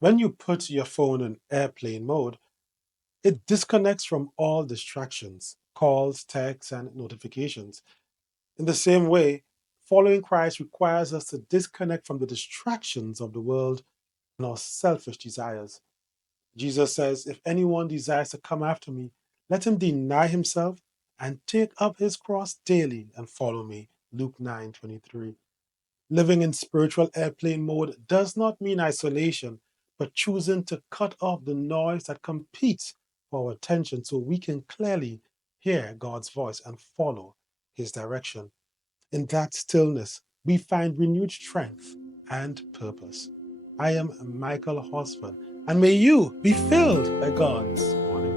When you put your phone in airplane mode, it disconnects from all distractions, calls, texts, and notifications. In the same way, following Christ requires us to disconnect from the distractions of the world and our selfish desires. Jesus says, if anyone desires to come after me, let him deny himself and take up his cross daily and follow me. Luke 9:23. Living in spiritual airplane mode does not mean isolation, but choosing to cut off the noise that competes for our attention so we can clearly hear God's voice and follow his direction. In that stillness, we find renewed strength and purpose. I am Michael Hosford, and may you be filled by God's morning.